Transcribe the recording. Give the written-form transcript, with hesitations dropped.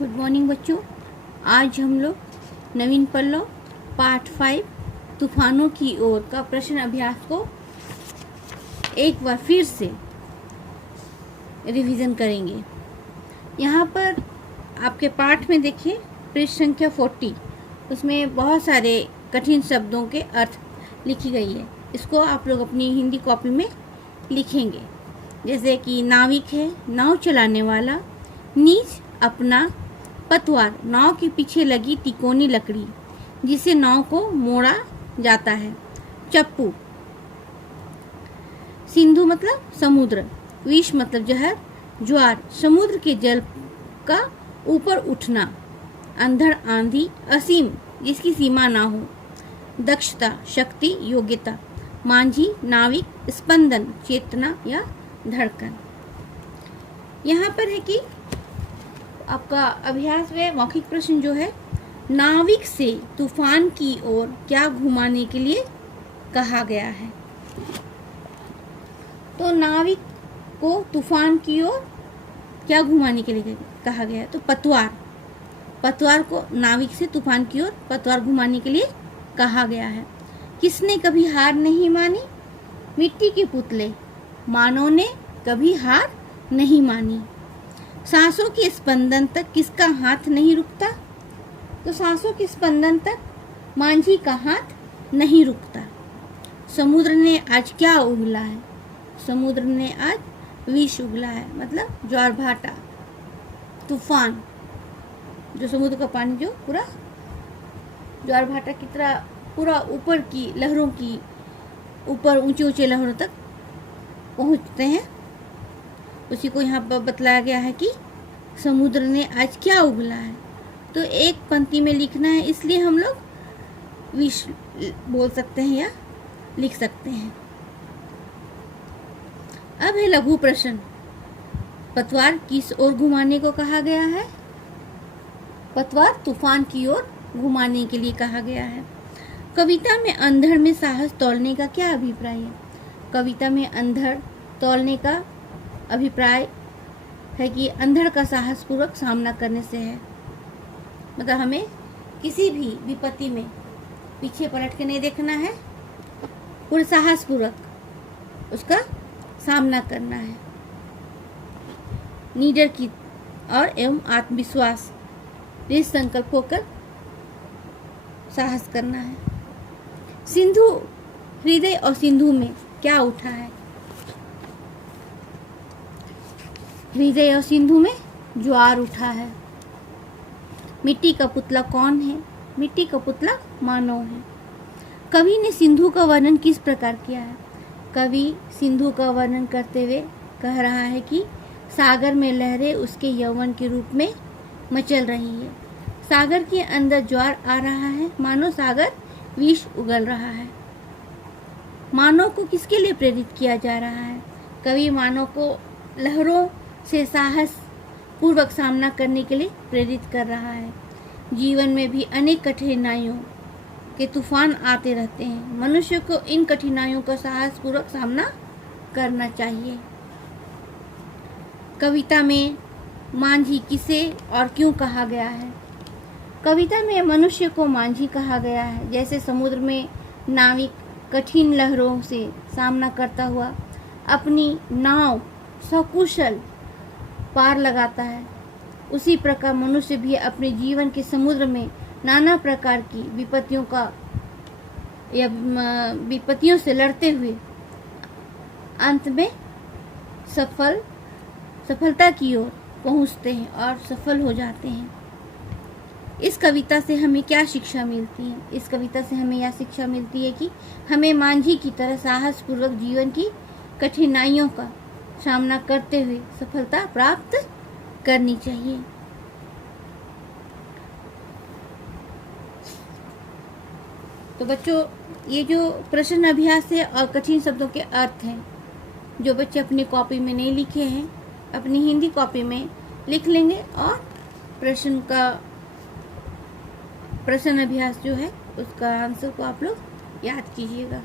Good morning बच्चों। आज हम लोग नवीन पल्लव पार्ट 5 तूफानों की ओर का प्रश्न अभ्यास को एक बार फिर से रिवीजन करेंगे। यहाँ पर आपके पाठ में देखिए पृष्ठ संख्या 40, उसमें बहुत सारे कठिन शब्दों के अर्थ लिखी गई है। इसको आप लोग अपनी हिंदी कॉपी में लिखेंगे। जैसे कि नाविक है, नाव चलाने वाला। नीच, अपना। पतवार, नाव के पीछे लगी तिकोनी लकड़ी जिसे नाव को मोड़ा जाता है। चप्पू। सिंधु मतलब समुद्र। विष मतलब जहर। ज्वार, समुद्र के जल का ऊपर उठना। अंधड़, आंधी। असीम, जिसकी सीमा ना हो। दक्षता, शक्ति, योग्यता। मांझी, नाविक। स्पंदन, चेतना या धड़कन। यहाँ पर है कि आपका अभ्यास में मौखिक प्रश्न जो है, नाविक से तूफान की ओर क्या घुमाने के लिए कहा गया है। तो नाविक को तूफान की ओर क्या घुमाने के लिए कहा गया है, तो पतवार को नाविक से तूफान की ओर पतवार घुमाने के लिए कहा गया है। किसने कभी हार नहीं मानी। मिट्टी के पुतले, मानव ने कभी हार नहीं मानी। सांसों के स्पंदन तक किसका हाथ नहीं रुकता, तो सांसों के स्पंदन तक मांझी का हाथ नहीं रुकता। समुद्र ने आज क्या उगला है, समुद्र ने आज विष उगला है, मतलब ज्वार भाटा, तूफान, जो समुद्र का पानी जो पूरा ज्वार भाटा की तरह पूरा ऊपर की लहरों की ऊपर ऊंचे ऊंचे लहरों तक पहुंचते हैं, उसी को यहाँ पर बतलाया गया है कि समुद्र ने आज क्या उगला है। तो एक पंक्ति में लिखना है, इसलिए हम लोग विष बोल सकते हैं या लिख सकते हैं। अब है लघु प्रश्न। पतवार किस ओर घुमाने को कहा गया है। पतवार तूफान की ओर घुमाने के लिए कहा गया है। कविता में अंधड़ में साहस तौलने का क्या अभिप्राय है। कविता में अंधड़ तौलने का अभिप्राय है कि अंधड़ का साहस पूर्वक सामना करने से है। मतलब हमें किसी भी विपत्ति में पीछे पलट के नहीं देखना है, पूरे साहस पूर्वक उसका सामना करना है। नीडर की और एवं आत्मविश्वास, दृढ़ संकल्प होकर साहस करना है। सिंधु, हृदय और सिंधु में क्या उठा है। हृदय और सिंधु में ज्वार उठा है। मिट्टी का पुतला कौन है। मिट्टी का पुतला मानव है। कवि ने सिंधु का वर्णन किस प्रकार किया है। कवि सिंधु का वर्णन करते हुए कह रहा है कि सागर में लहरें उसके यौवन के रूप में मचल रही है। सागर के अंदर ज्वार आ रहा है, मानो सागर विष उगल रहा है। मानव को किसके लिए प्रेरित किया जा रहा है। कवि मानव को लहरों से साहस पूर्वक सामना करने के लिए प्रेरित कर रहा है। जीवन में भी अनेक कठिनाइयों के तूफान आते रहते हैं। मनुष्य को इन कठिनाइयों का साहस पूर्वक सामना करना चाहिए। कविता में मांझी किसे और क्यों कहा गया है। कविता में मनुष्य को मांझी कहा गया है। जैसे समुद्र में नाविक कठिन लहरों से सामना करता हुआ अपनी नाव सकुशल पार लगाता है, उसी प्रकार मनुष्य भी अपने जीवन के समुद्र में नाना प्रकार की विपत्तियों से लड़ते हुए अंत में सफलता की ओर पहुंचते हैं और सफल हो जाते हैं। इस कविता से हमें क्या शिक्षा मिलती है। इस कविता से हमें यह शिक्षा मिलती है कि हमें मांझी की तरह साहस पूर्वक जीवन की कठिनाइयों का सामना करते हुए सफलता प्राप्त करनी चाहिए। तो बच्चों, ये जो प्रश्न अभ्यास है और कठिन शब्दों के अर्थ हैं, जो बच्चे अपनी कॉपी में नहीं लिखे हैं, अपनी हिंदी कॉपी में लिख लेंगे और प्रश्न अभ्यास जो है उसका आंसर को आप लोग याद कीजिएगा।